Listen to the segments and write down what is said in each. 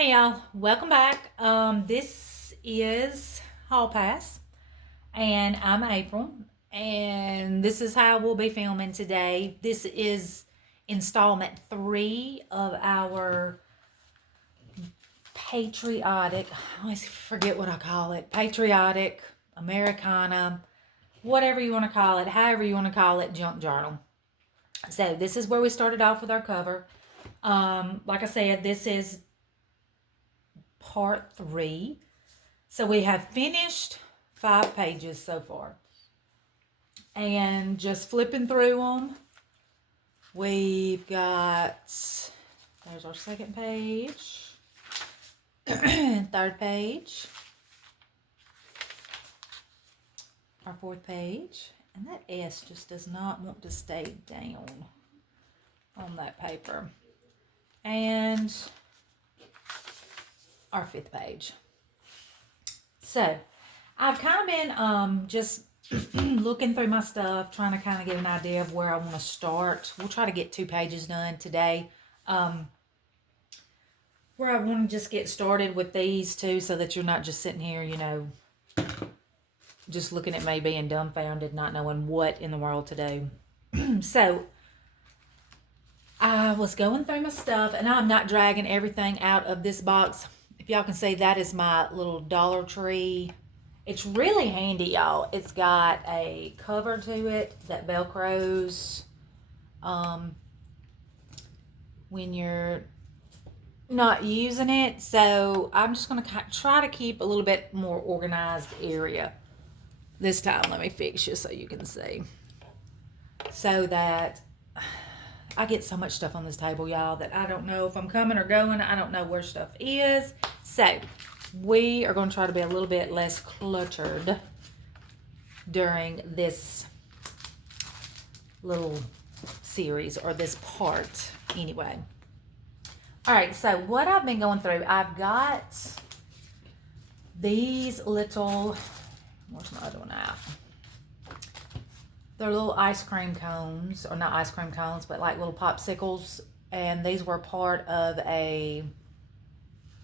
Hey y'all, welcome back. This is Hall Pass, and I'm April, and this is how we'll be filming today. This is installment 3 of our patriotic, I always forget what I call it, patriotic, Americana, whatever you want to call it, however you want to call it, junk journal. So this is where we started off with our cover. Like I said, this is part 3. So we have finished 5 pages so far. And just flipping through them, we've got, there's our second page, third page, our fourth page, and that S just does not want to stay down on that paper. And our 5th page. So I've kind of been just looking through my stuff, trying to kind of get an idea of where I want to start. We'll try to get 2 pages done today. Where I want to just get started with these 2 so that you're not just sitting here, just looking at me being dumbfounded, not knowing what in the world to do. So I was going through my stuff, and I'm not dragging everything out of this box. If y'all can see, that is my little Dollar Tree. It's really handy, y'all. It's got a cover to it that velcros when you're not using it. So I'm just going to try to keep a little bit more organized area this time. Let me fix you so you can see. So that I get so much stuff on this table, y'all, that I don't know if I'm coming or going. I don't know where stuff is. So we are going to try to be a little bit less cluttered during this little series, or this part anyway. All right, so what I've been going through, I've got these little, where's my other one at? They're little ice cream cones, or not ice cream cones, but like little popsicles. And these were part of a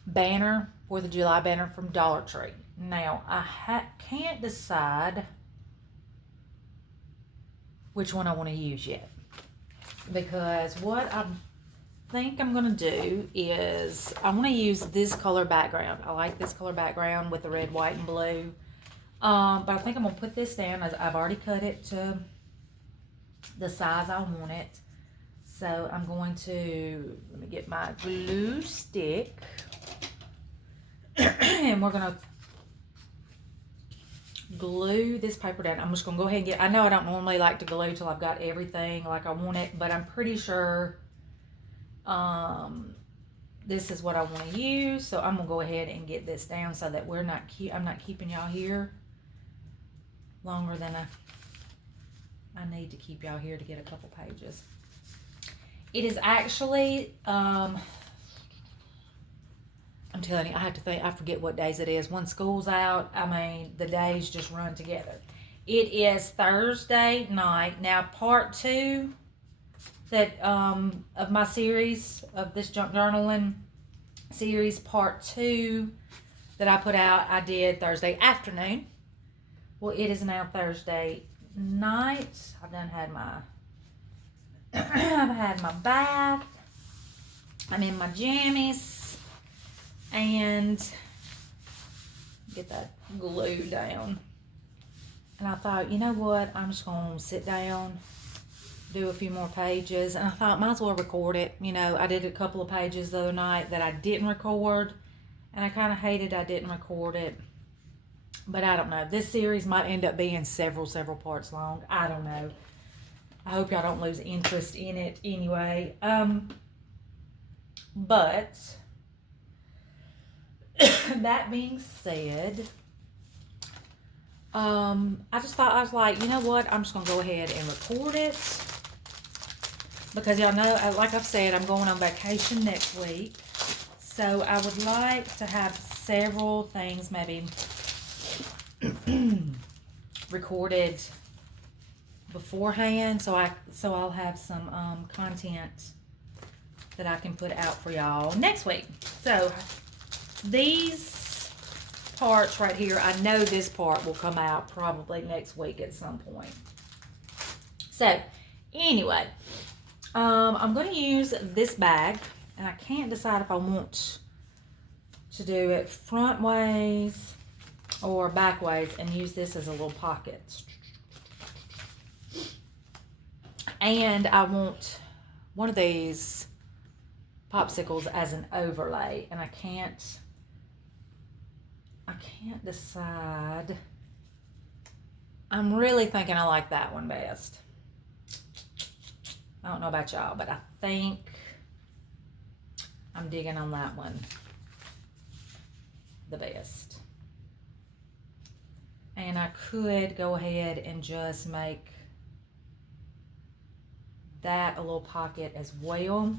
banner, 4th of July banner from Dollar Tree. Now, I can't decide which one I want to use yet. Because what I think I'm going to do is, I want to use this color background. I like this color background with the red, white, and blue. But I think I'm going to put this down, as I've already cut it to the size I want it. So I'm going to, let me get my glue stick. And we're going to glue this paper down. I'm just going to go ahead and I know I don't normally like to glue till I've got everything like I want it, but I'm pretty sure this is what I want to use. So I'm going to go ahead and get this down so that I'm not keeping y'all here longer than I need to keep y'all here to get a couple pages. It is actually, I'm telling you, I have to think, I forget what days it is. When school's out, I mean, the days just run together. It is Thursday night. Now, part 2 that of my series, of this junk journaling series, part 2 that I put out, I did Thursday afternoon. Well, it is now Thursday night. I've had my bath. I'm in my jammies, and get that glue down. And I thought, you know what? I'm just gonna sit down, do a few more pages, and I thought, might as well record it. I did a couple of pages the other night that I didn't record, and I kind of hated I didn't record it. But I don't know. This series might end up being several parts long. I don't know. I hope y'all don't lose interest in it anyway. But that being said, I just thought, I was like, you know what? I'm just going to go ahead and record it. Because y'all know, like I've said, I'm going on vacation next week. So I would like to have several things maybe recorded beforehand, so I'll have some content that I can put out for y'all next week. So these parts right here, I know this part will come out probably next week at some point. So anyway, I'm going to use this bag, and I can't decide if I want to do it front ways or back ways and use this as a little pocket. And I want one of these popsicles as an overlay, and I can't decide. I'm really thinking I like that one best. I don't know about y'all, but I think I'm digging on that one the best. And I could go ahead and just make that a little pocket as well.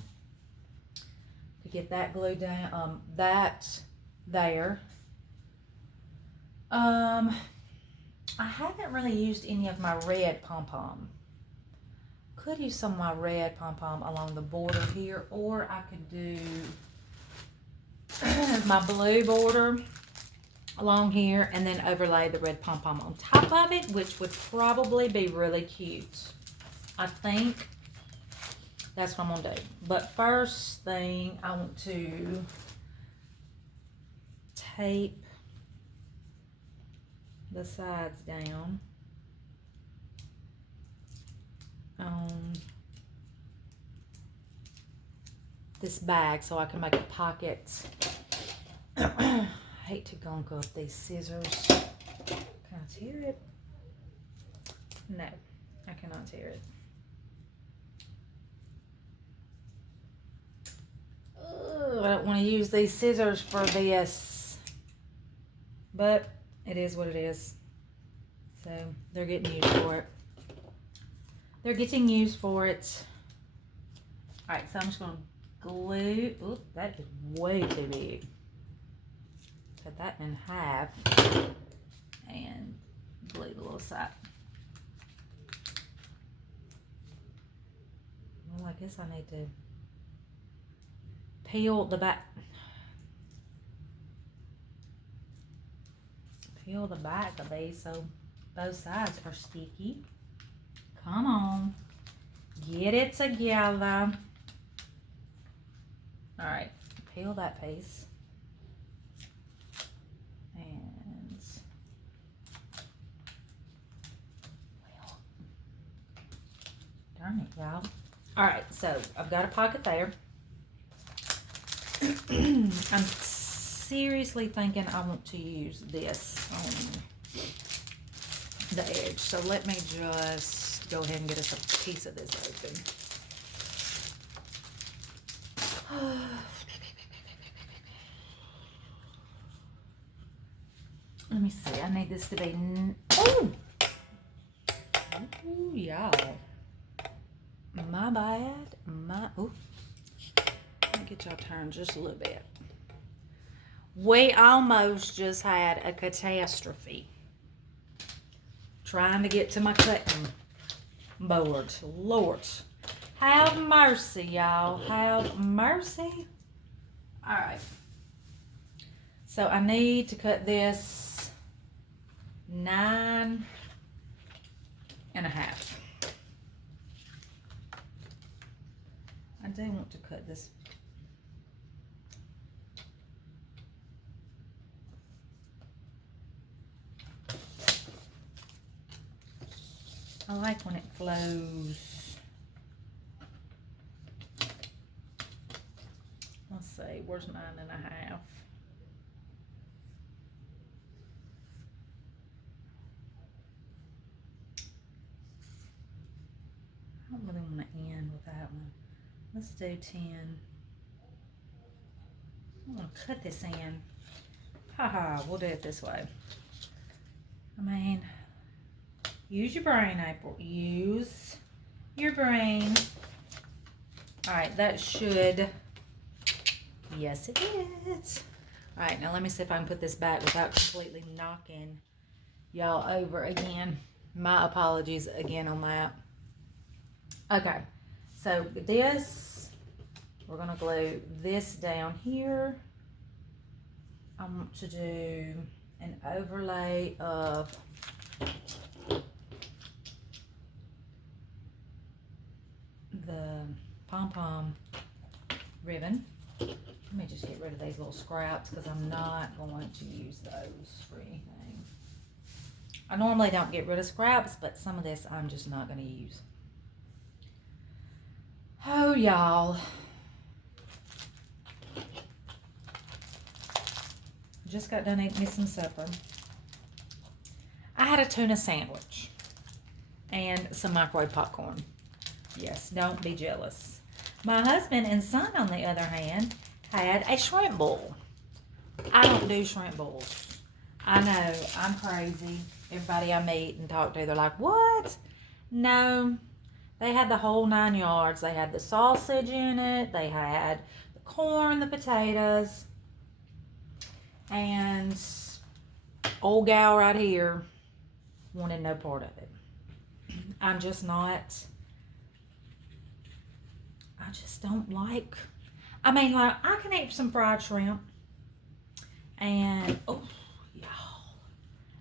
To get that glued down, that there. I haven't really used any of my red pom-pom. Could use some of my red pom-pom along the border here, or I could do my blue border along here and then overlay the red pom-pom on top of it, which would probably be really cute. I think that's what I'm gonna do. But first thing, I want to tape the sides down on this bag so I can make a pocket. I hate to gunk up these scissors. Can I tear it? No, I cannot tear it. Ugh, I don't want to use these scissors for this, but it is what it is. So they're getting used for it. They're getting used for it. All right, so I'm just going to glue. Oop, that is way too big. Cut that in half and glue the little side. Well, I guess I need to peel the back. Peel the back of these so both sides are sticky. Come on, get it together. All right, peel that piece. And, well, darn it, y'all. All right, so I've got a pocket there. I'm seriously thinking I want to use this on the edge. So let me just go ahead and get us a piece of this open. Let me see. I need this to be... Oh! Ooh, y'all. My bad. Ooh. Let me get y'all turned just a little bit. We almost just had a catastrophe trying to get to my cutting board. Lord, have mercy, y'all. Have mercy. All right. So I need to cut this 9 1/2. I do want to cut this. I like when it flows. Let's see, where's 9 1/2? I don't really want to end with that one. Let's do 10. I want to cut this in. Haha, we'll do it this way. I mean, use your brain, April. Use your brain. All right, that should, yes it is. All right, now let me see if I can put this back without completely knocking y'all over again. My apologies again on that. Okay, so this, we're gonna glue this down here. I want to do an overlay of the pom-pom ribbon. Let me just get rid of these little scraps because I'm not going to use those for anything. I normally don't get rid of scraps, but some of this I'm just not going to use. Oh, y'all. Just got done eating me some supper. I had a tuna sandwich and some microwave popcorn. Yes, don't be jealous. My husband and son, on the other hand, had a shrimp bowl. I don't do shrimp bowls. I know, I'm crazy. Everybody I meet and talk to, they're like, what? No, they had the whole 9 yards. They had the sausage in it. They had the corn, the potatoes. And old gal right here wanted no part of it. I'm just not, I just don't like, I mean, like, I can eat some fried shrimp. And, oh, y'all,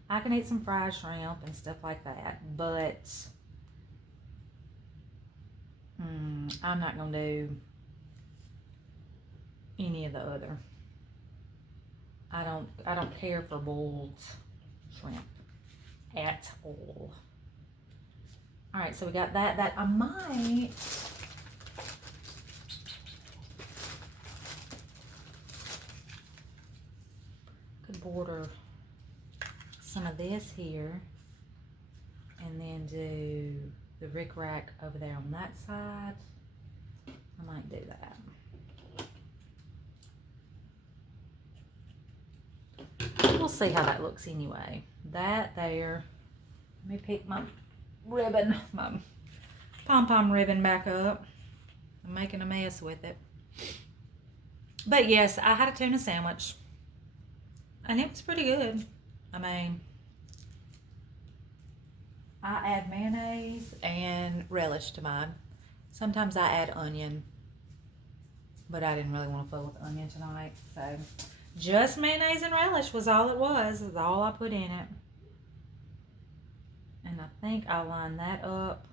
I can eat some fried shrimp and stuff like that. But I'm not going to do any of the other. I don't care for boiled shrimp at all. All right, so we got that I might could border some of this here and then do the rickrack over there on that side. I might do that. We'll see how that looks anyway. That there. Let me pick my ribbon, my pom-pom ribbon back up. I'm making a mess with it. But yes, I had a tuna sandwich. And it was pretty good. I mean, I add mayonnaise and relish to mine. Sometimes I add onion. But I didn't really want to fool with onion tonight. So just mayonnaise and relish was all it was. Is all I put in it. And I think I'll line that up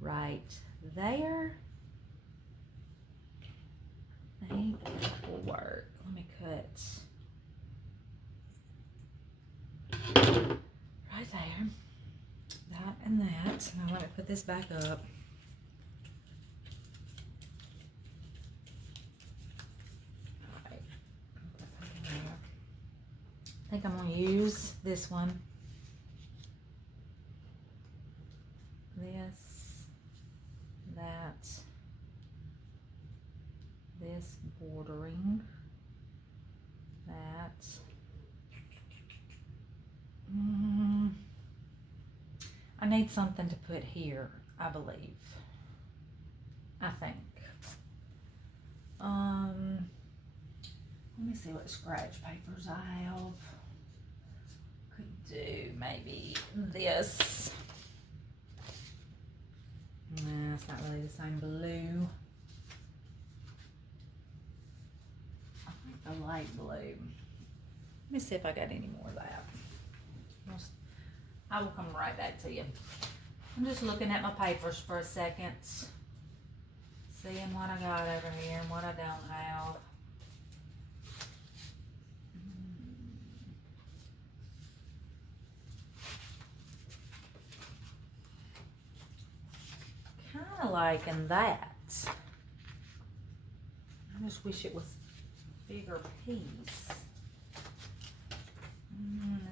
right there. I think that will work. Let me cut right there. That and that. Now let me put this back up. I think I'm going to use this one. This, that, this bordering, that. I need something to put here, I believe. I think. Let me see what scratch papers I have. Could do maybe this. Nah, it's not really the same blue. I think the light blue. Let me see if I got any more of that. I will come right back to you. I'm just looking at my papers for a second. Seeing what I got over here and what I don't have. Kind of liking that. I just wish it was a bigger piece.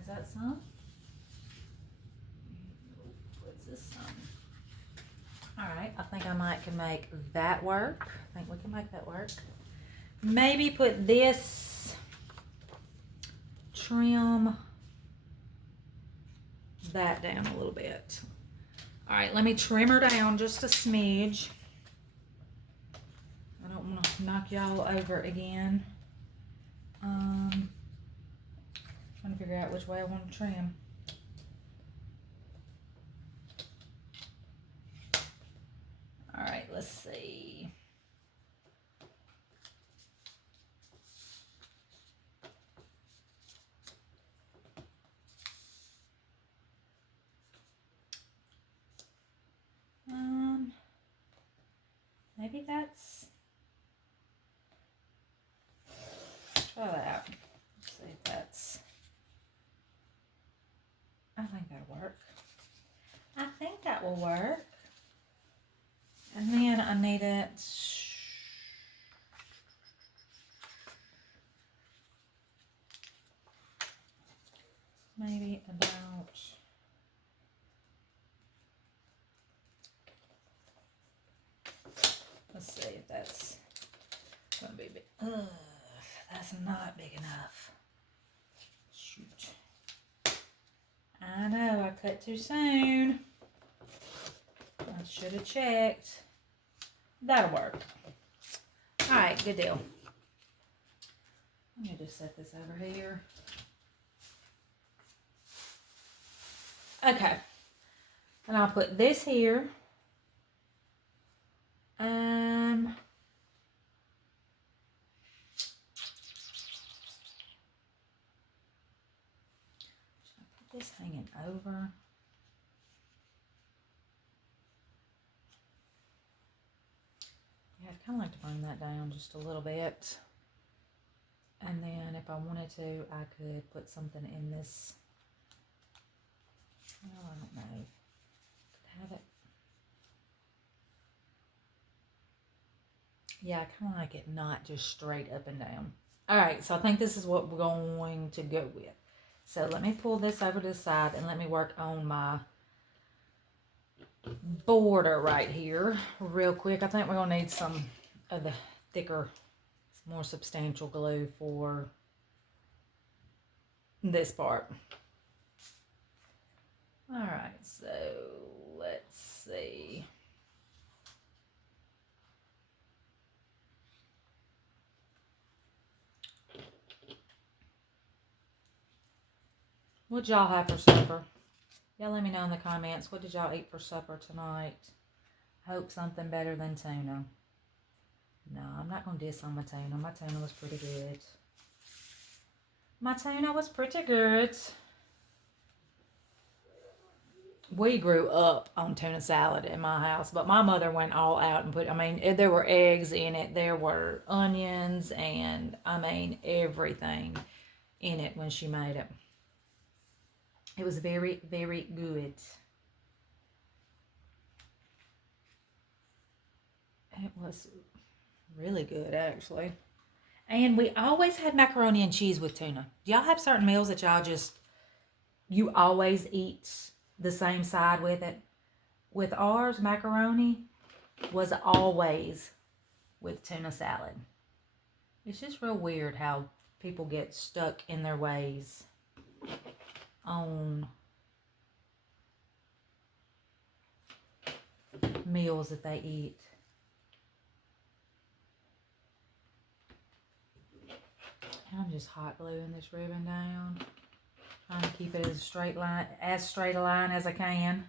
Is that some? What's this some? Alright, I think I might can make that work. I think we can make that work. Maybe put this trim that down a little bit. Alright, let me trim her down just a smidge. I don't want to knock y'all over again. Trying to figure out which way I want to trim. Alright, let's see. will work. And then I need it maybe about, let's see if that's gonna be big. Ugh, that's not big enough. Shoot. I know, I cut too soon. I should have checked. That'll work. Alright, good deal. Let me just set this over here. Okay. And I'll put this here. Should I put this hanging over? Yeah, I'd kind of like to bring that down just a little bit. And then if I wanted to, I could put something in this. Oh, I don't know. Could have it. Yeah, I kind of like it not just straight up and down. All right, so I think this is what we're going to go with. So let me pull this over to the side and let me work on my border right here real quick. I think we're going to need some of the thicker, more substantial glue for this part. All right, so let's see. What y'all have for supper? Y'all let me know in the comments. What did y'all eat for supper tonight? Hope something better than tuna. No, I'm not going to diss on my tuna. My tuna was pretty good. My tuna was pretty good. We grew up on tuna salad in my house, but my mother went all out and put, I mean, there were eggs in it. There were onions and, I mean, everything in it when she made it. It was very, very good. It was really good, actually. And we always had macaroni and cheese with tuna. Do y'all have certain meals that y'all just, you always eat the same side with it? With ours, macaroni was always with tuna salad. It's just real weird how people get stuck in their ways on meals that they eat. And I'm just hot gluing this ribbon down, trying to keep it as straight a line as I can.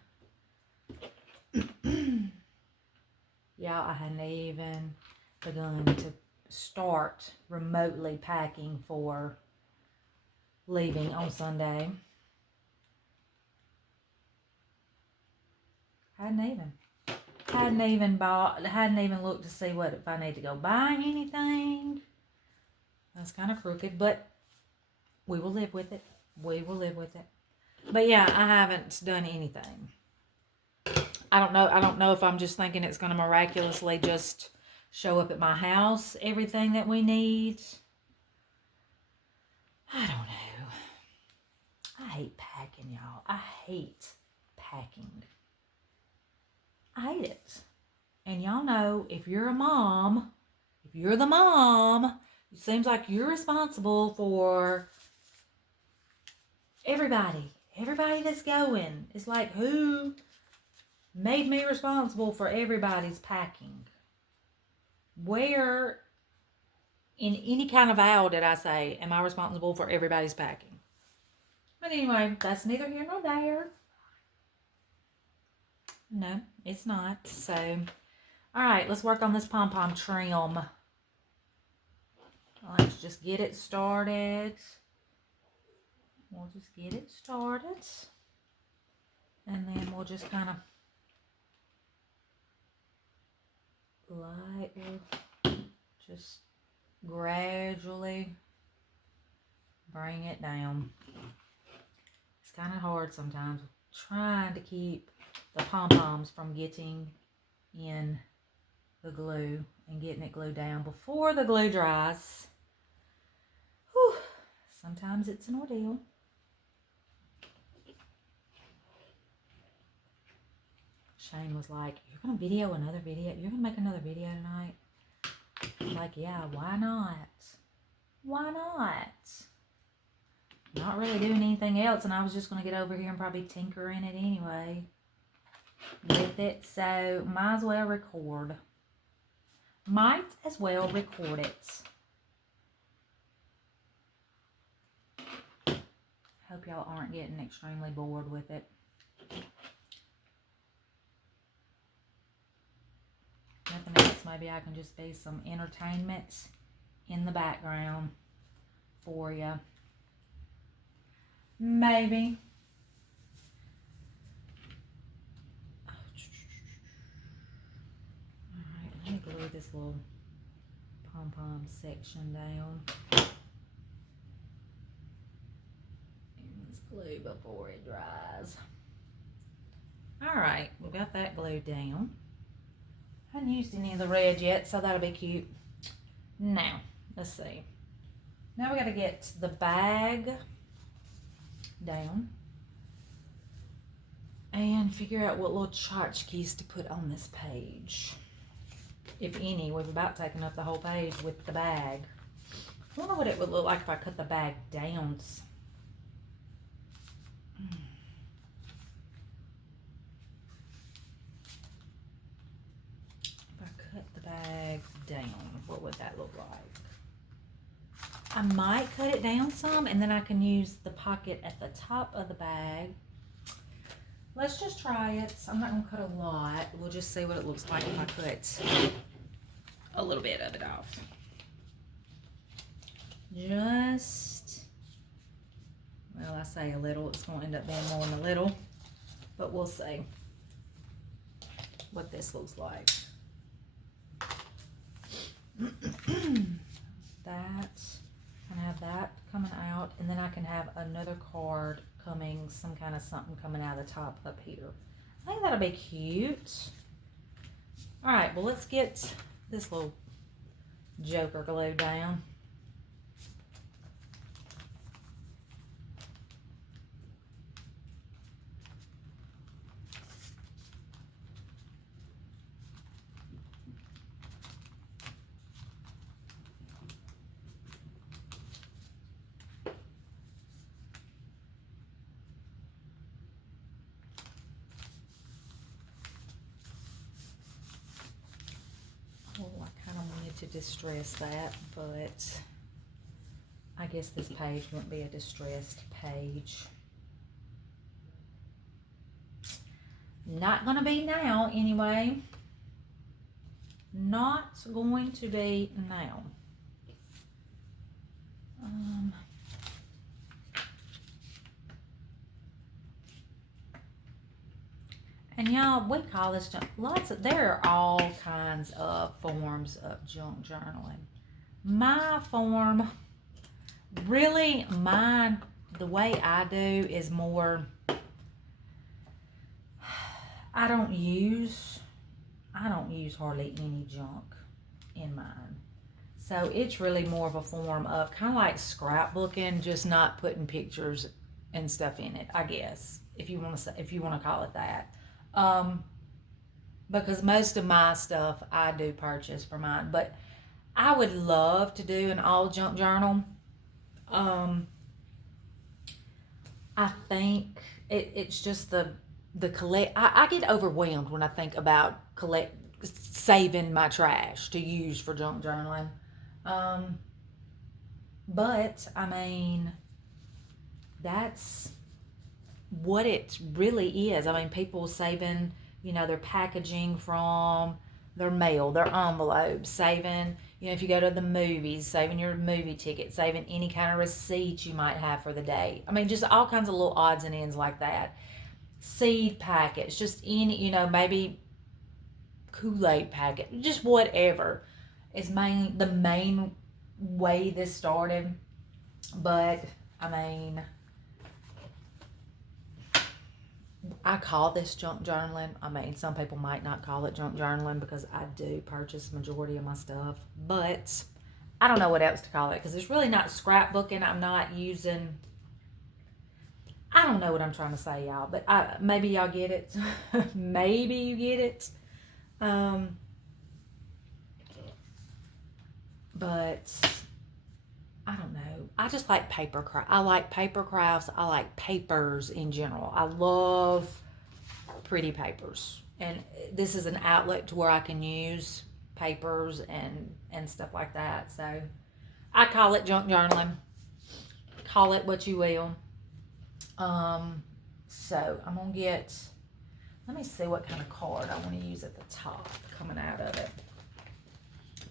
Y'all, I hadn't even begun to start remotely packing for leaving on Sunday. Hadn't even looked to see what if I need to go buy anything. That's kind of crooked, but we will live with it. We will live with it. But yeah, I haven't done anything. I don't know if I'm just thinking it's going to miraculously just show up at my house, everything that we need. I don't know. I hate packing, y'all. I hate packing. I hate it. And y'all know, if you're the mom, it seems like you're responsible for everybody that's going. It's like, who made me responsible for everybody's packing? Where in any kind of aisle did I say, am I responsible for everybody's packing? But anyway, that's neither here nor there. No, it's not. So, all right, let's work on this pom-pom trim. Let's just get it started. We'll just get it started. And then we'll just kind of lightly, just gradually bring it down. It's kind of hard sometimes trying to keep the pom-poms from getting in the glue and getting it glued down before the glue dries. Whew. Sometimes it's an ordeal. Shane was like, "You're going to video another video? You're going to make another video tonight?" I was like, "Yeah, why not? Why not? Not really doing anything else, and I was just going to get over here and probably tinker in it anyway with it, so might as well record. Might as well record it." Hope y'all aren't getting extremely bored with it. Nothing else, maybe I can just be some entertainment in the background for you. Maybe. Alright, let me glue this little pom-pom section down. And this glue before it dries. Alright, we got that glued down. I haven't used any of the red yet, so that'll be cute. Now, let's see. Now we got to get the bag down and figure out what little tchotchkes to put on this page. If any, we've about taken up the whole page with the bag. I wonder what it would look like if I cut the bag down. Bag down, what would that look like? I might cut it down some and then I can use the pocket at the top of the bag. Let's just try it. I'm not going to cut a lot. We'll just see what it looks like if I cut a little bit of it off. Just, well, I say a little. It's going to end up being more than a little, but we'll see what this looks like. That, I have that coming out, and then I can have another card coming, some kind of something coming out of the top up here. I think that'll be cute. All right, well, let's get this little joker glued down. To distress that, but I guess this page won't be a distressed page. Not gonna be now anyway. Not going to be now. And y'all, we call this junk, there are all kinds of forms of junk journaling. My form, really mine, the way I do is more, I don't use hardly any junk in mine. So it's really more of a form of kind of like scrapbooking, just not putting pictures and stuff in it, I guess, if you want to call it that. Because most of my stuff I do purchase for mine, but I would love to do an all junk journal. I think it's just the collect. I get overwhelmed when I think about saving my trash to use for junk journaling. But I mean, that's what it really is. I mean, people saving, their packaging from their mail, their envelopes, saving, if you go to the movies, saving your movie ticket, saving any kind of receipt you might have for the day. I mean, just all kinds of little odds and ends like that. Seed packets, just any, maybe Kool-Aid packet, just whatever is the main way this started. But I mean, I call this junk journaling. I mean, some people might not call it junk journaling because I do purchase majority of my stuff, but I don't know what else to call it because it's really not scrapbooking. I'm not using. I don't know what I'm trying to say, y'all, but maybe y'all get it. Maybe you get it. But I don't know. I just like paper craft. I like paper crafts. I like papers in general. I love pretty papers. And this is an outlet to where I can use papers and stuff like that. So I call it junk journaling. Call it what you will. So I'm going to get, let me see what kind of card I want to use at the top coming out of it.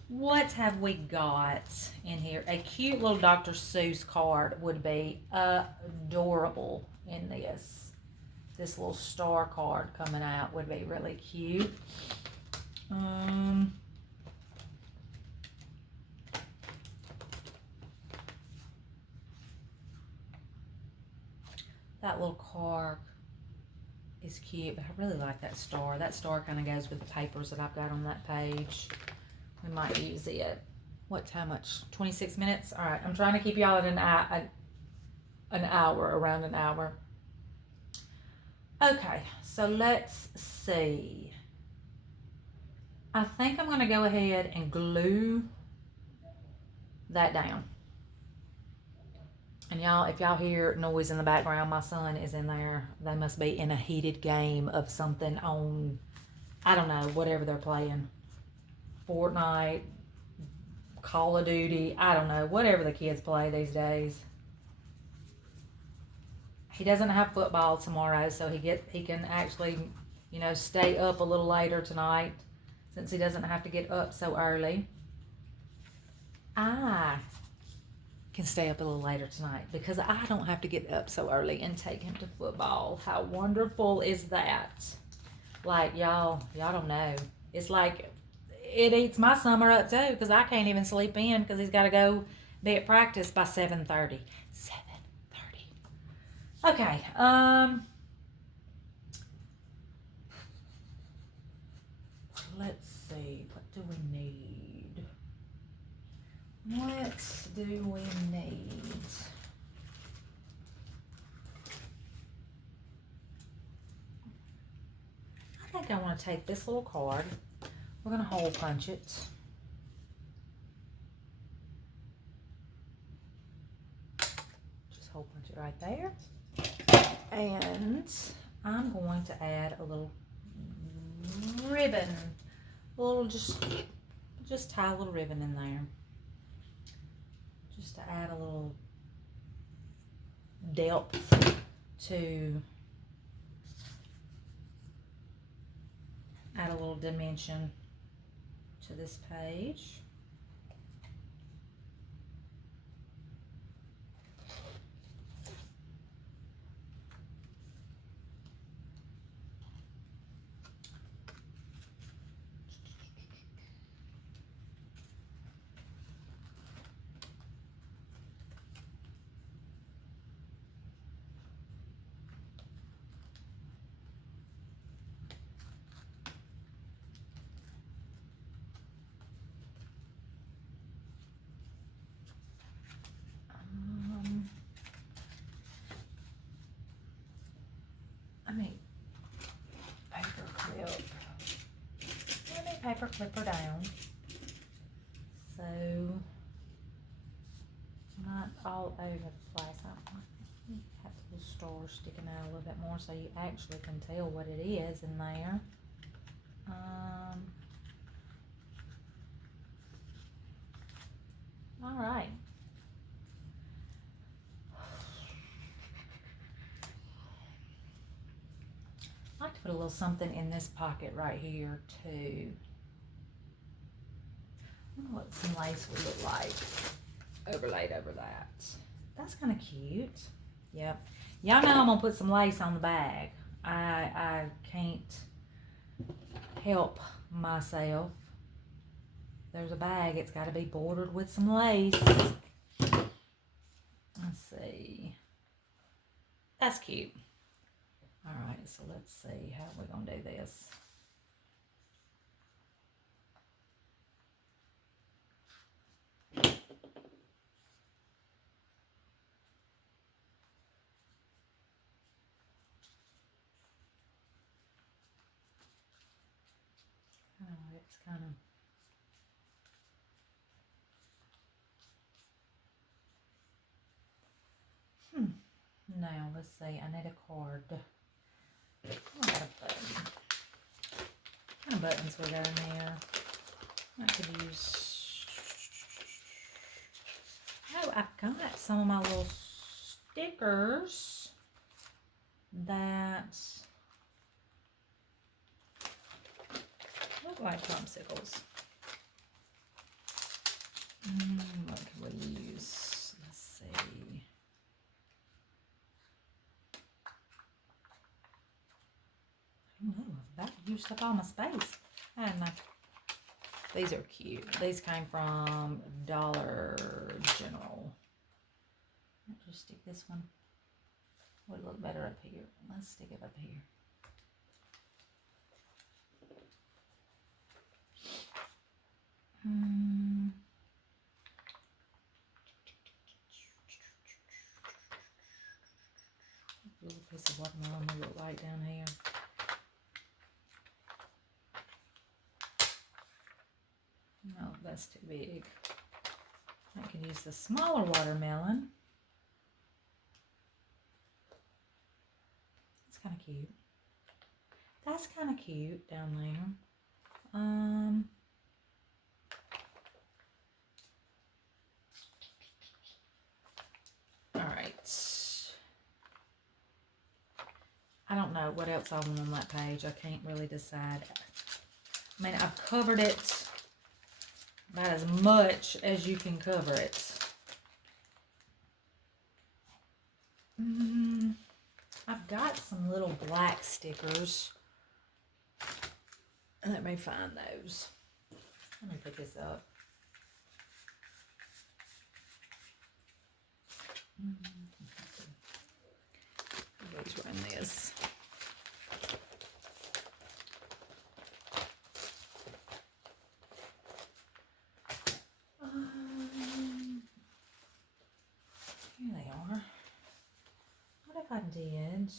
What have we got in here? A cute little Dr. Seuss card would be adorable in this. This little star card coming out would be really cute. That little card is cute, but I really like that star. That star kind of goes with the papers that I've got on that page. We might use it. What time much? 26 minutes? All right, I'm trying to keep y'all at an hour, around an hour. Okay, so let's see. I think I'm going to go ahead and glue that down. And y'all, if y'all hear noise in the background, my son is in there. They must be in a heated game of something on, I don't know, whatever they're playing. Fortnite, Call of Duty, I don't know, whatever the kids play these days. He doesn't have football tomorrow, so he can actually, you know, stay up a little later tonight since he doesn't have to get up so early. I can stay up a little later tonight because I don't have to get up so early and take him to football. How wonderful is that? Like, y'all don't know. It's like it eats my summer up too because I can't even sleep in because he's got to go be at practice by 7:30. 7:30. Okay. Let's see. What do we need? What do we need? I think I want to take this little card. We're going to hole punch it. Just hole punch it right there. And I'm going to add a little ribbon. A little, just tie a little ribbon in there. Just to add a little depth to, add a little dimension to this page. Paper clip her down so not all over the place. I have the stars sticking out a little bit more so you actually can tell what it is in there. All right. I like to put a little something in this pocket right here too. I wonder what some lace would look like overlaid over that. That's kind of cute. Yep. Y'all know I'm going to put some lace on the bag. I can't help myself. There's a bag. It's got to be bordered with some lace. Let's see. That's cute. All right, so let's see how we're going to do this. Oh, it's kind of... Now, let's see. I need a card. I got a button. What kind of buttons we got in here? I could use... Oh, I've got some of my little stickers that look like popsicles. What can we use? Let's see. Oh, I've about used up all my space. I don't know. These are cute. These came from Dollar General. I'll just stick this one. Would look better up here. Let's stick it up here. A little piece of watermelon will look like down here. No, that's too big. I can use the smaller watermelon. It's kind of cute. That's kind of cute down there. All right. I don't know what else I want on that page. I can't really decide. I mean, I've covered it about as much as you can cover it. I've got some little black stickers. Let me find those. Let me pick this up. These were in this. Here they are. What if I did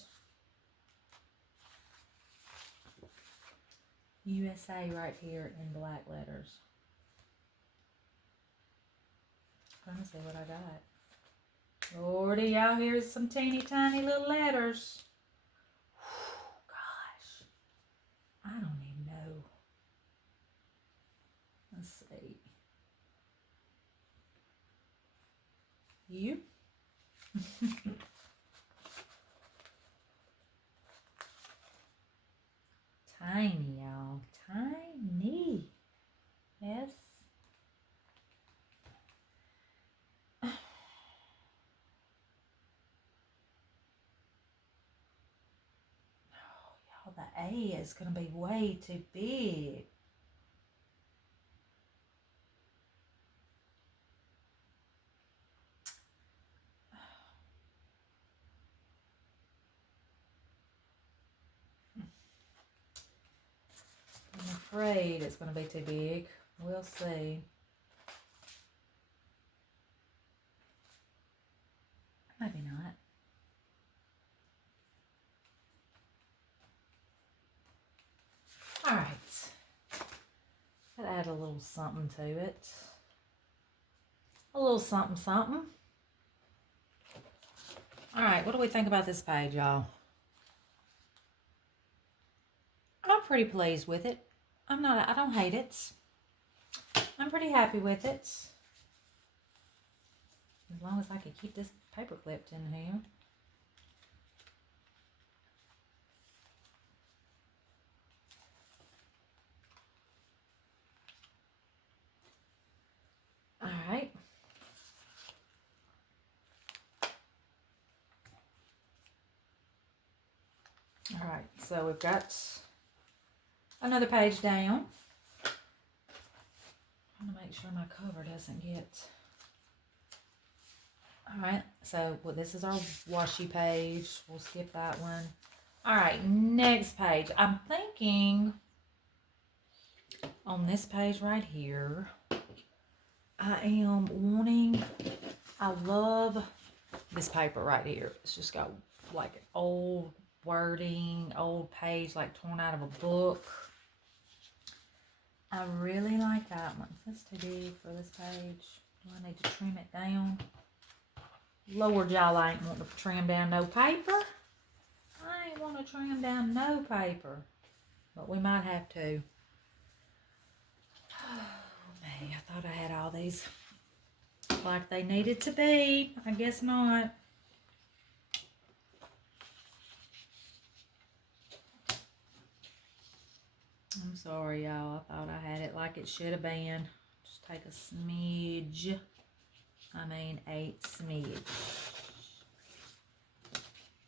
USA right here in black letters? I'm trying to see what I got. Lordy, y'all, here's some teeny tiny little letters. Whew, gosh, I don't even know. Let's see. You? Tiny, y'all. Tiny. Yes. The A is going to be way too big. I'm afraid it's going to be too big. We'll see. Maybe not. All right. Gotta add a little something to it. A little something, something. All right, what do we think about this page, y'all? I'm pretty pleased with it. I don't hate it. I'm pretty happy with it. As long as I can keep this paper clipped in here. All right. All right, so we've got another page down. I'm going to make sure my cover doesn't get... All right, so well, this is our washi page. We'll skip that one. All right, next page. I'm thinking on this page right here, I am wanting, I love this paper right here. It's just got like old wording, old page like torn out of a book. I really like that one. Is this too big for this page? Do I need to trim it down? Lord, y'all ain't wanting to trim down no paper. I ain't want to trim down no paper. But we might have to. Oh, man, I thought I had all these like they needed to be. I guess not. I'm sorry, y'all. I thought I had it like it should have been. Just take a smidge. I mean, a smidge.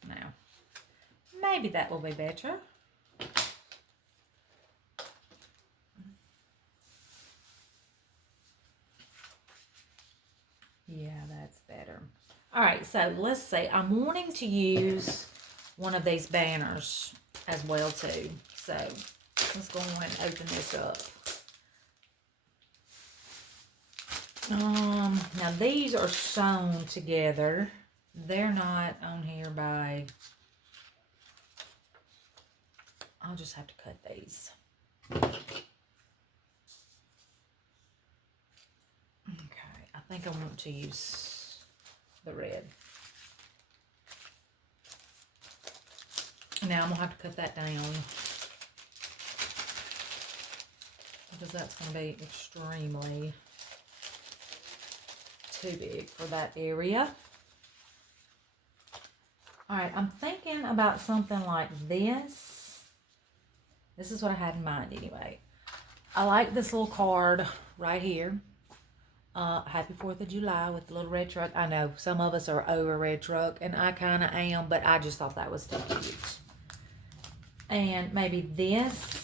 Now, maybe that will be better. Yeah, that's better. All right, so let's see. I'm wanting to use one of these banners as well too. So let's go on and open this up. Now these are sewn together. They're not on here by, I'll just have to cut these. Okay, I think I want to use the red. Now I'm gonna have to cut that down because that's gonna be extremely too big for that area. All right, I'm thinking about something like this. This is what I had in mind anyway. I like this little card right here. Happy 4th of July with the little red truck. I know some of us are over red truck, and I kind of am, but I just thought that was too cute. And maybe this.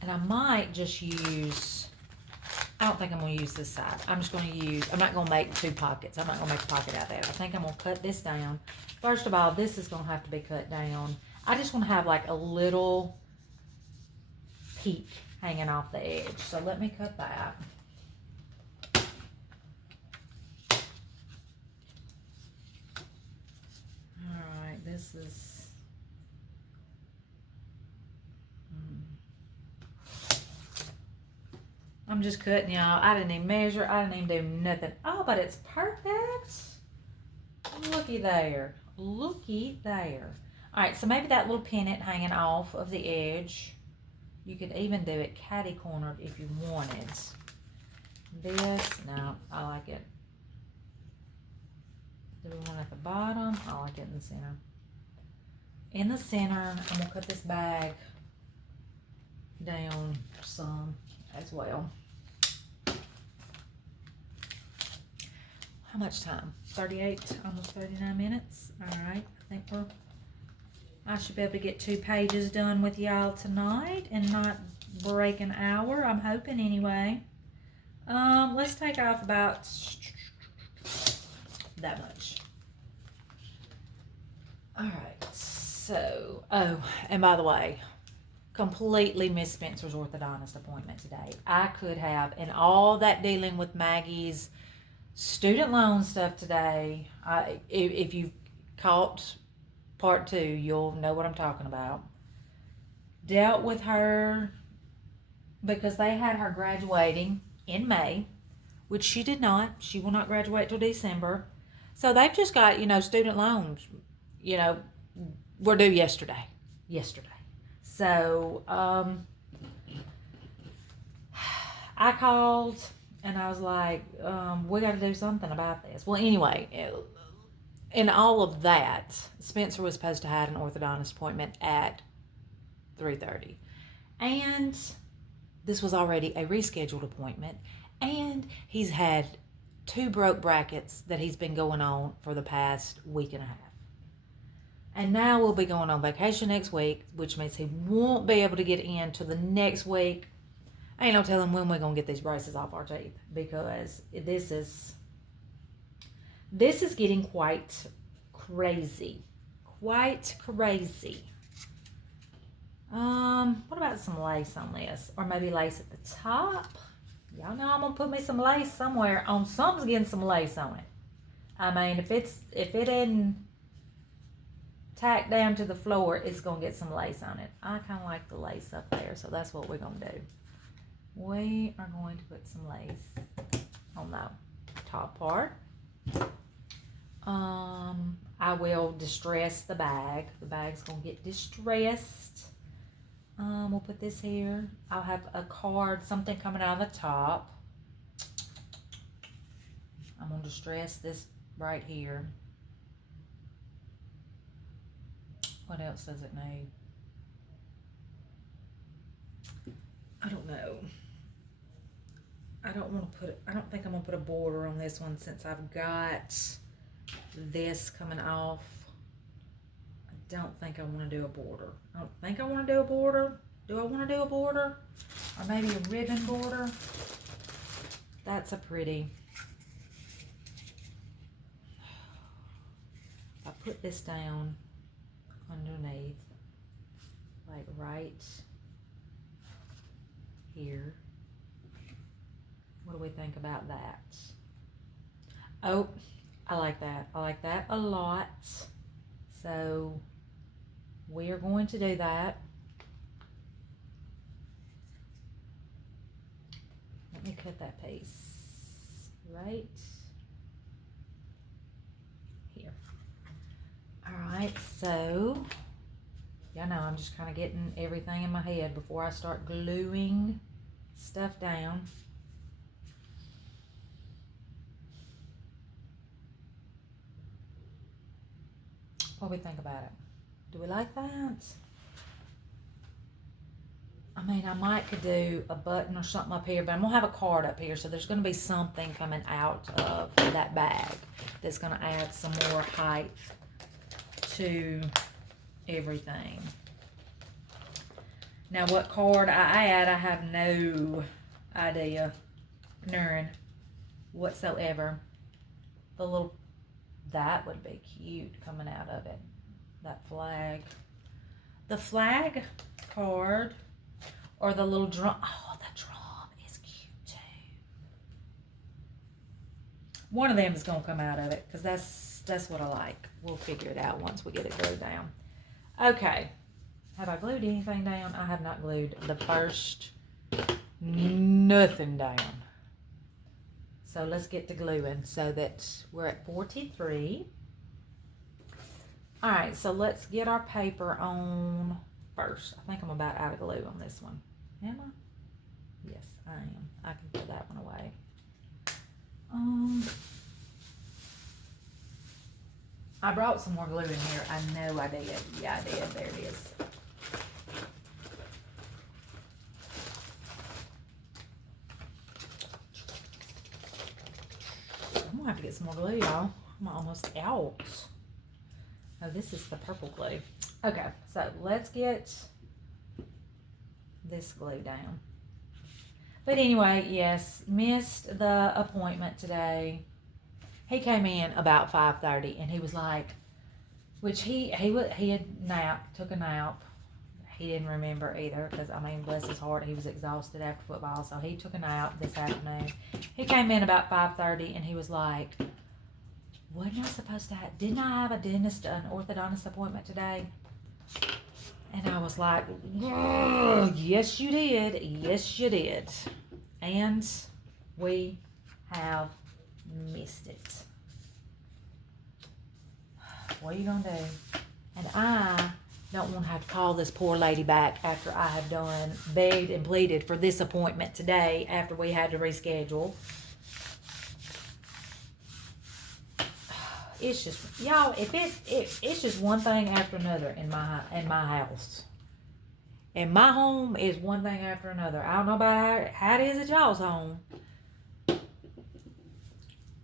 And I might just use, I don't think I'm going to use this side. I'm just going to use, I'm not going to make two pockets. I'm not going to make a pocket out there. I think I'm going to cut this down. First of all, this is going to have to be cut down. I just want to have like a little peak hanging off the edge. So let me cut that. All right, this is, I'm just cutting, y'all. I didn't even measure. I didn't even do nothing. Oh, but it's perfect. Looky there. Looky there. All right, so maybe that little pennant hanging off of the edge. You could even do it catty-cornered if you wanted. This, no, I like it. Do we want it at the bottom? I like it in the center. In the center, I'm going to cut this bag down some as well. How much time? 38, almost 39 minutes. All right, I think I should be able to get 2 pages done with y'all tonight and not break an hour. I'm hoping anyway. Let's take off about that much. All right, so, oh, and by the way, completely missed Spencer's orthodontist appointment today. I could have, and all that dealing with Maggie's student loan stuff today, if you caught part 2, you'll know what I'm talking about. Dealt with her because they had her graduating in May, which she did not. She will not graduate till December. So they've just got, student loans, were due yesterday. So, I called and I was like, we got to do something about this. Well, anyway, in all of that, Spencer was supposed to have an orthodontist appointment at 3:30. And this was already a rescheduled appointment. And he's had 2 broke brackets that he's been going on for the past week and a half. And now we'll be going on vacation next week, which means he won't be able to get in till the next week. ain't no telling when we're gonna get these braces off our teeth, because this is getting quite crazy. Quite crazy. What about some lace on this? Or maybe lace at the top? Y'all know I'm gonna put me some lace somewhere. On something's getting some lace on it. I mean, if it isn't tacked down to the floor, it's gonna get some lace on it. I kinda like the lace up there, so that's what we're gonna do. We are going to put some lace on the top part. I will distress the bag. The bag's gonna get distressed. We'll put this here. I'll have a card, something coming out of the top. I'm gonna distress this right here. What else does it need? I don't know. I don't think I'm gonna put a border on this one since I've got this coming off. I don't think I want to do a border. I don't think I want to do a border. Do I want to do a border? Or maybe a ribbon border? That's a pretty. I put this down underneath, like right here. What do we think about that? Oh, I like that. I like that a lot. So we are going to do that. Let me cut that piece right here. All right, so y'all know I'm just kind of getting everything in my head before I start gluing stuff down. What do we think about it? Do we like that? I mean, I might could do a button or something up here, but I'm gonna have a card up here, so there's gonna be something coming out of that bag that's gonna add some more height to everything. Now, what card I add, I have no idea, none whatsoever. The little, that would be cute coming out of it. That flag. The flag card, or the little drum. Oh, the drum is cute too. One of them is gonna come out of it, because that's what I like. We'll figure it out once we get it glued down. Okay. Have I glued anything down? I have not glued the first nothing down. So let's get to gluing so that we're at 43. All right, so let's get our paper on first. I think I'm about out of glue on this one. Am I? Yes, I am. I can put that one away. I brought some more glue in here. I know I did. Yeah, I did. There it is. I'm gonna have to get some more glue, y'all. I'm almost out. Oh, this is the purple glue. Okay, so let's get this glue down. But anyway, yes, missed the appointment today. He came in about 5:30, and he was like, which he had took a nap. He didn't remember either, because I mean, bless his heart, he was exhausted after football, so he took a nap this afternoon. He came in about 5:30, and he was like, wasn't I supposed to have, didn't I have an orthodontist appointment today? And I was like, yes you did, yes you did. And we have missed it. What are you gonna do? And I don't want to have to call this poor lady back after I have done begged and pleaded for this appointment today after we had to reschedule. It's just, y'all, it's just one thing after another in my house. And my home is one thing after another. I don't know about how it is at y'all's home,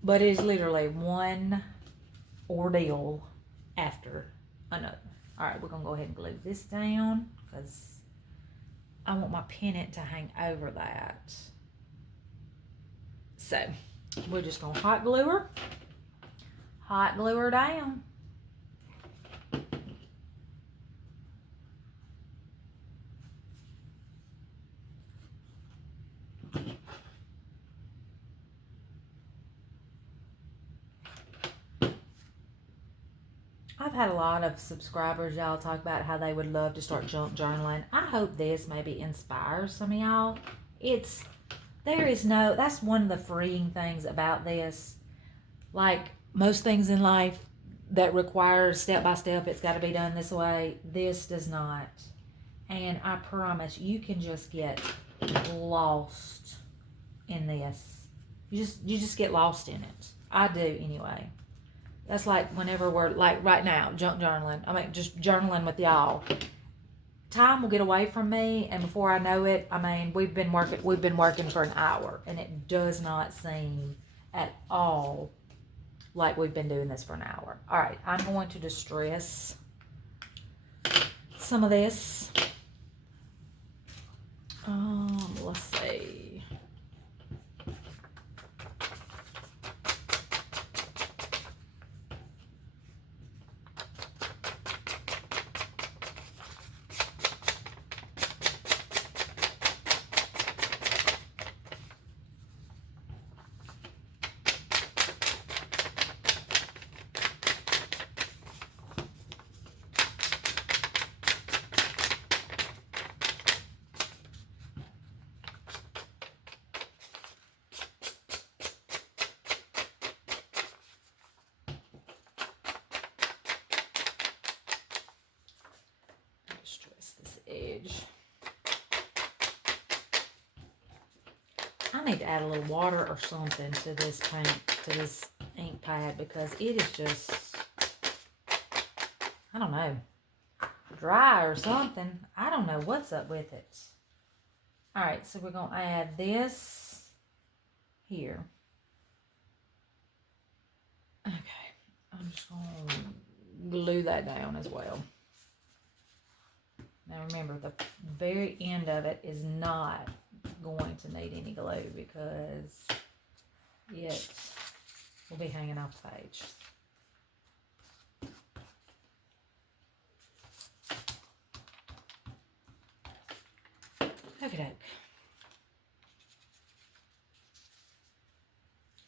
but it's literally one ordeal after another. All right, we're gonna go ahead and glue this down, because I want my pennant to hang over that. So we're just gonna hot glue her down. I've had a lot of subscribers, y'all, talk about how they would love to start junk journaling. I hope this maybe inspires some of y'all. That's one of the freeing things about this. Like most things in life that requires step by step, it's got to be done this way. This does not. And I promise you can just get lost in this. You just get lost in it. I do anyway. That's like whenever we're like right now, junk journaling. I mean, just journaling with y'all. Time will get away from me, and before I know it, I mean, we've been working for an hour, and it does not seem at all like we've been doing this for an hour. All right, I'm going to distress some of this. Let's see. Distress this edge. I need to add a little water or something to this paint, to this ink pad, because it is just, I don't know, dry or something. I don't know what's up with it. All right, so we're going to add this here. Okay, I'm just going to glue that down as well. Now remember, the very end of it is not going to need any glue because it will be hanging off the page. Okie doke.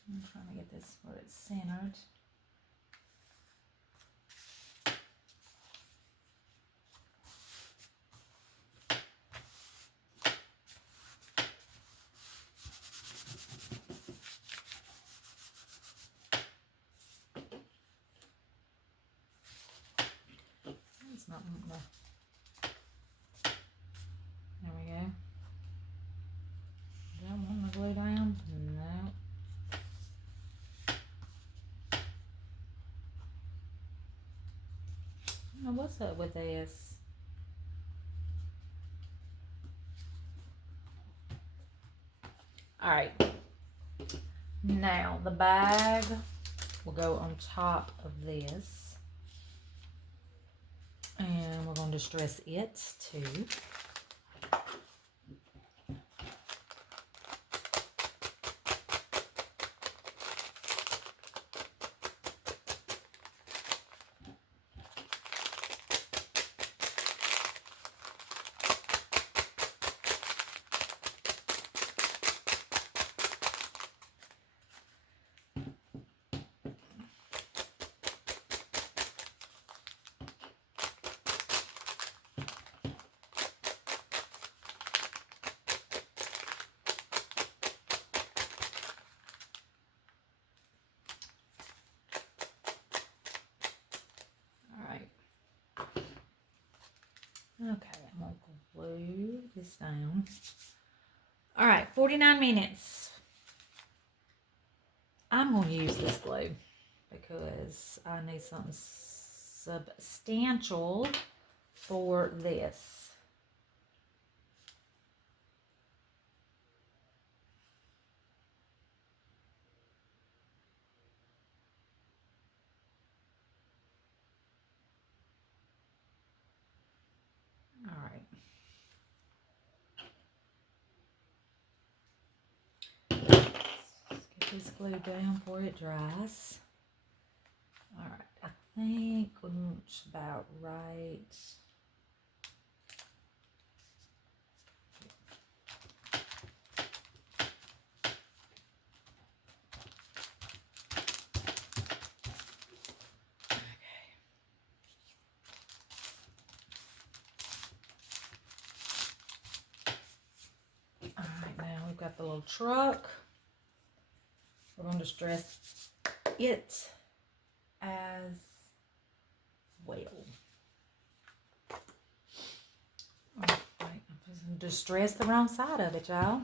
I'm trying to get this where it's centered. It's not wanting to. There we go. Do I want to glue down? No. I don't know what's up with this. All right. Now the bag will go on top of this. And we're going to distress it too. Okay, I'm going to glue this down. All right, 49 minutes. I'm going to use this glue because I need something substantial for this. All right. glue down before it dries. All right, I think it's about right. All right, now we've got the little truck. We're going to distress it as well. All right, I'm just going to distress the wrong side of it, y'all.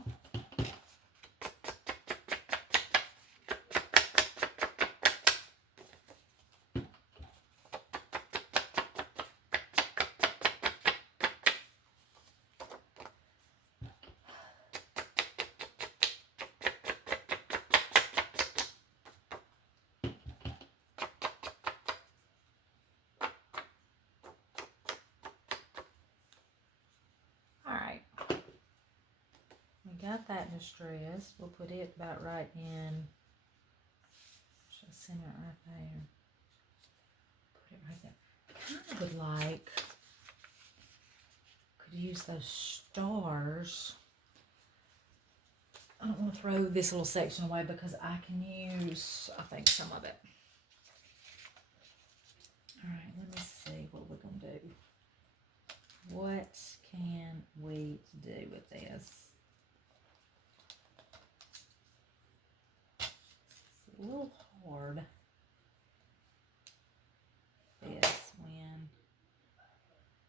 Got that distress. We'll put it about right in. Should I center it right there? Put it right there. I kind of would like, could use those stars. I don't want to throw this little section away because I can use, I think, some of it. All right, let me see what we're going to do. What can we do with this? A little hard this when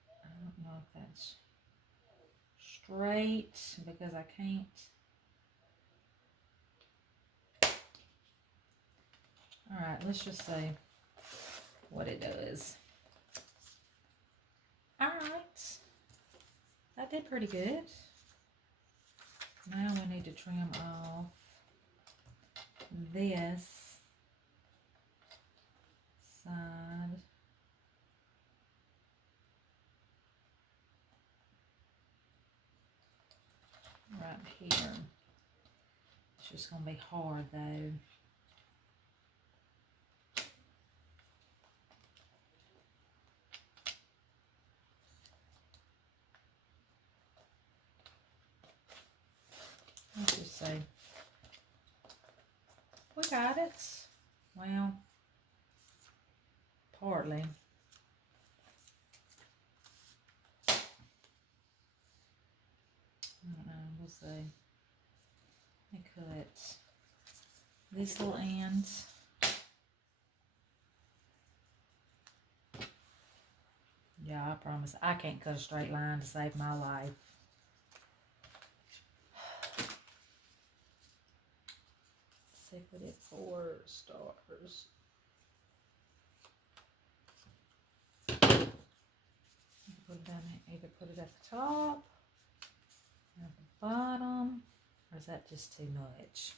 I don't know if that's straight because I can't. All right, let's just see what it does. All right, that did pretty good. Now we need to trim off this side. Right here. It's just going to be hard though. Let's just see. We got it. Well, partly. I don't know. We'll see. Let me cut these little ends. Yeah, I promise. I can't cut a straight line to save my life. Say put it 4 stars. Put it down here. Either put it at the top or at the bottom, or is that just too much?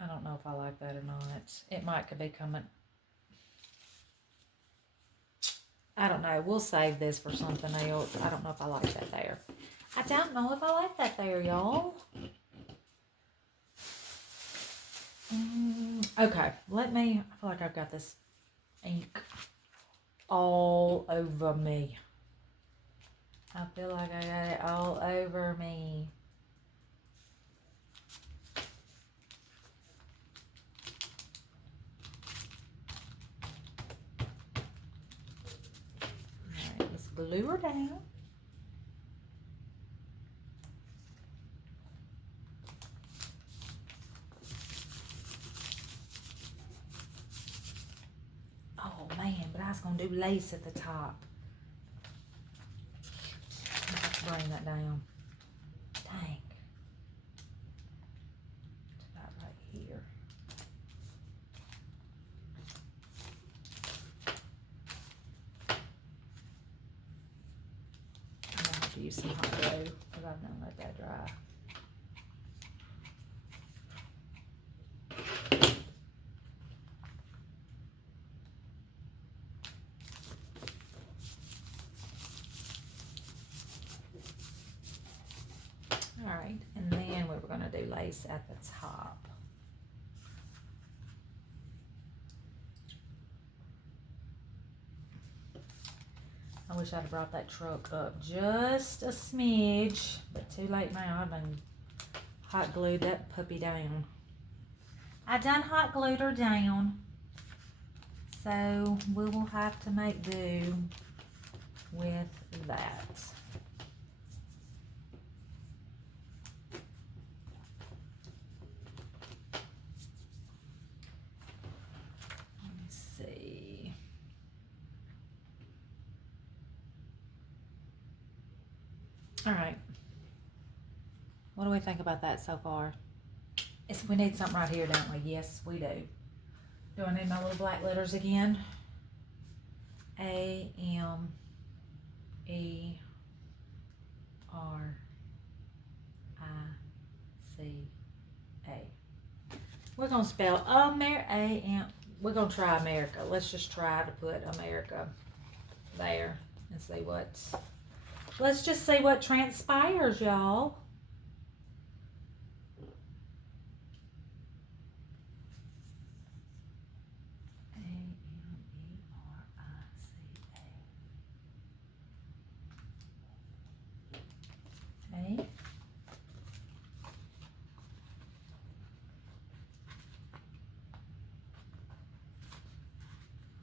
I don't know if I like that or not. It might could be coming. I don't know. We'll save this for something else. I don't know if I like that there. I don't know if I like that there, y'all. Okay, let me, I feel like I've got this ink all over me. I feel like I got it all over me. Alright, let's glue her down. Oh man, but I was going to do lace at the top. Let's bring that down. Dang. It's about right here. I'm going to have to use some hot glue because I've not let that dry. Alright, and then we were going to do lace at the top. I wish I'd brought that truck up just a smidge, but too late now. I've done hot glued that puppy down. I done hot glued her down. So we will have to make do with that. Let me see. All right. What do we think about that so far? We need something right here, don't we? Yes, we do. Do I need my little black letters again? A, M, E, R, I, C, A. We're going to spell we're going to try America. Let's just try to put America there and see let's just see what transpires, y'all. Okay.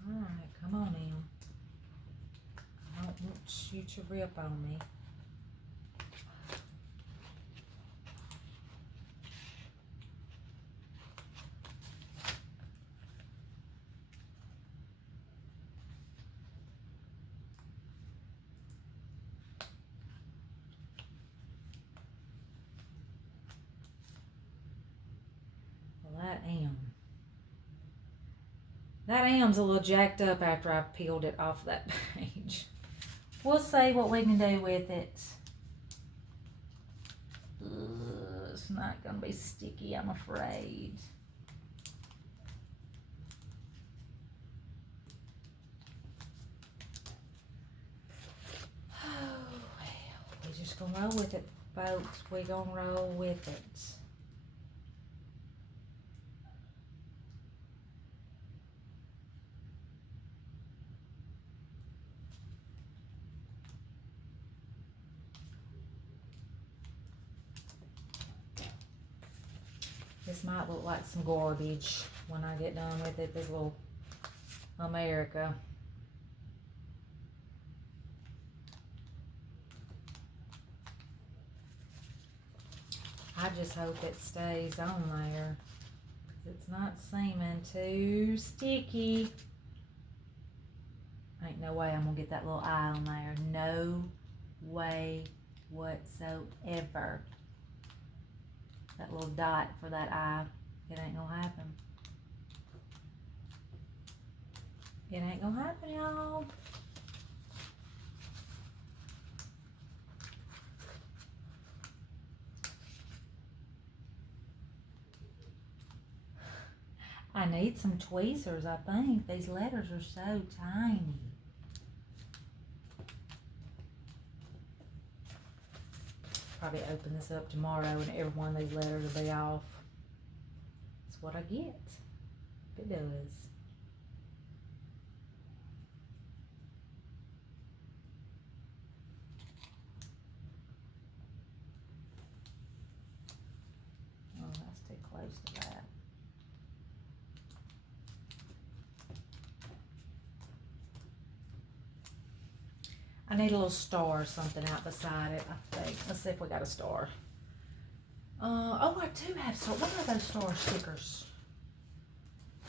All right, come on in. I don't want you to rip on me. That M's a little jacked up after I've peeled it off that page. We'll see what we can do with it. Ugh, it's not going to be sticky, I'm afraid. Oh, well, we're just going to roll with it, folks. We're going to roll with it. This might look like some garbage when I get done with it, this little America. I just hope it stays on there. It's not seeming too sticky. Ain't no way I'm gonna get that little eye on there. No way whatsoever. That little dot for that eye, it ain't gonna happen. It ain't gonna happen, y'all. I need some tweezers, I think. These letters are so tiny. Probably open this up tomorrow and every one of these letters will be off. That's what I get. It does. Oh, that's too close to that. I need a little star or something out beside it, I think. Let's see if we got a star. Oh, I do have star. What are those star stickers?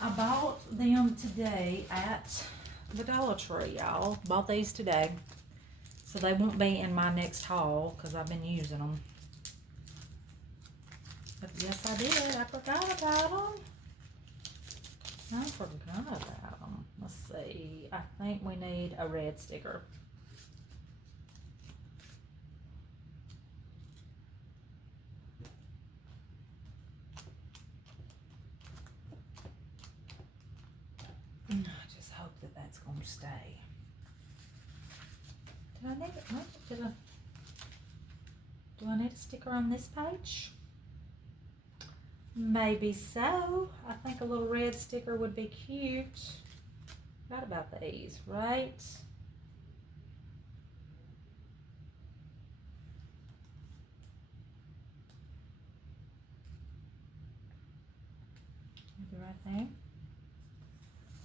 I bought them today at the Dollar Tree, y'all. Bought these today. So they won't be in my next haul because I've been using them. But yes, I did. I forgot about them. I forgot about them. Let's see. I think we need a red sticker. I just hope that that's going to stay. Did I need it? Do I need a sticker on this page? Maybe so. I think a little red sticker would be cute. Forgot about these, right? right there.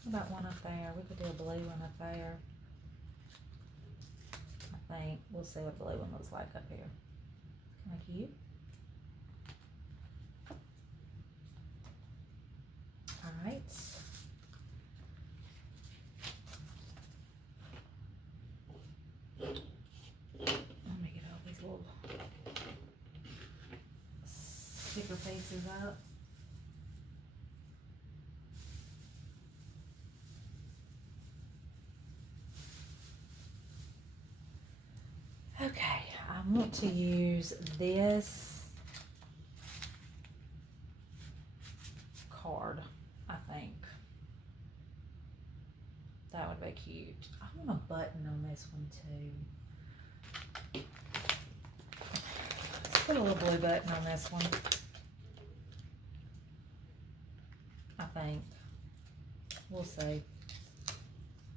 What about one up there? We could do a blue one up there. I think we'll see what the blue one looks like up here. Kind of cute. All right. Let me get all these little sticker pieces up. Okay, I want to use this card, I think. That would be cute. I want a button on this one too. Let's put a little blue button on this one. I think. We'll see.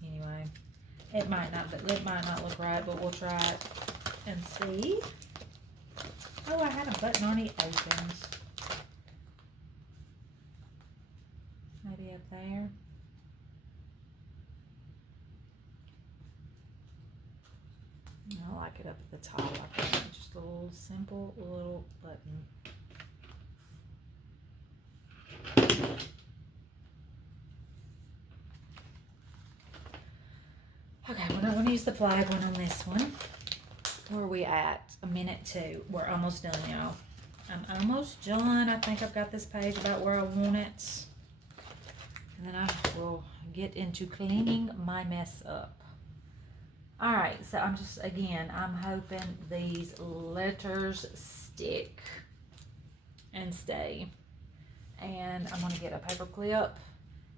Anyway, it might not look right, but we'll try it and see. Oh, I had a button already opened. Maybe up there. I like it up at the top. I think just a little simple little button. Okay, we're not going to use the flag one on this one. Where are we at? A minute 2. We're almost done, y'all. I'm almost done. I think I've got this page about where I want it. And then I will get into cleaning my mess up. Alright, so I'm hoping these letters stick and stay. And I'm going to get a paper clip.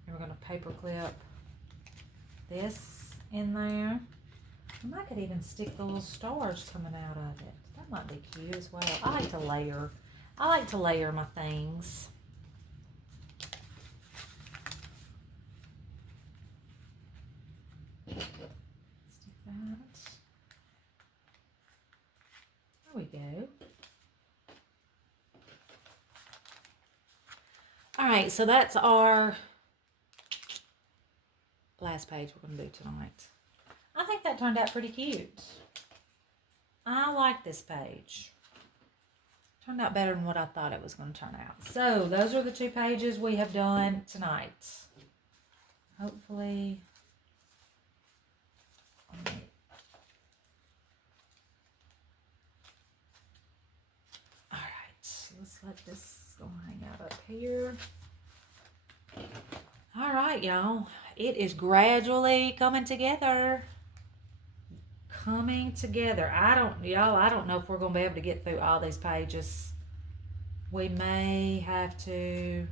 And we're going to paper clip this in there. And I could even stick the little stars coming out of it. That might be cute as well. I like to layer. I like to layer my things. Stick that. There we go. All right, so that's our last page we're going to do tonight. I think that turned out pretty cute. I like this page. Turned out better than what I thought it was going to turn out. So, those are the 2 pages we have done tonight. Hopefully. Alright, let's let this go hang out up here. Alright, y'all. It is gradually coming together. I don't know if we're going to be able to get through all these pages. We may have to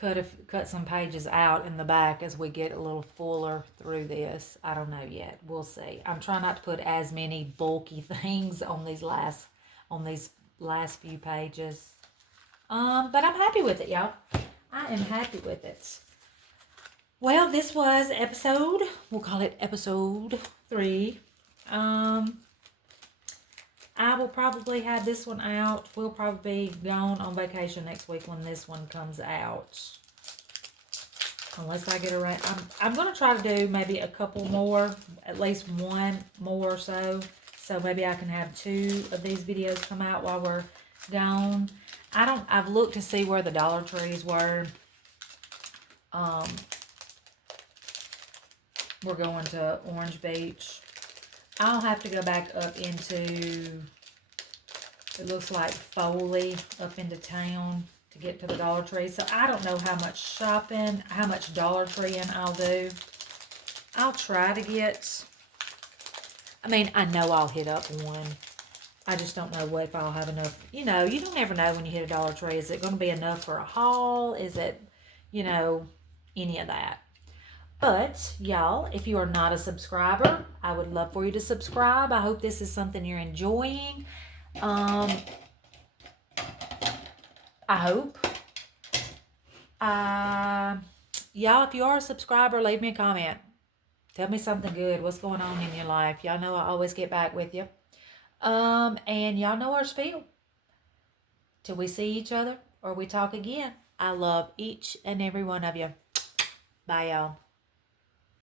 cut some pages out in the back as we get a little fuller through this. I don't know yet. We'll see. I'm trying not to put as many bulky things on these last few pages. But I'm happy with it, y'all. I am happy with it. Well, this was we'll call it episode 3. I will probably have this one out. We'll probably be gone on vacation next week when this one comes out. Unless I get around. I'm going to try to do maybe a couple more, at least one more or so. So maybe I can have 2 of these videos come out while we're gone. I've looked to see where the Dollar Trees were. We're going to Orange Beach. I'll have to go back up into, it looks like Foley, up into town to get to the Dollar Tree. So I don't know how much shopping, how much Dollar Treeing I'll do. I'll try to get, I know I'll hit up one. I just don't know if I'll have enough. You don't ever know when you hit a Dollar Tree. Is it going to be enough for a haul? Is it, any of that? But, y'all, if you are not a subscriber, I would love for you to subscribe. I hope this is something you're enjoying. I hope. Y'all, if you are a subscriber, leave me a comment. Tell me something good. What's going on in your life? Y'all know I always get back with you. And y'all know our spiel. Till we see each other or we talk again, I love each and every one of you. Bye, y'all.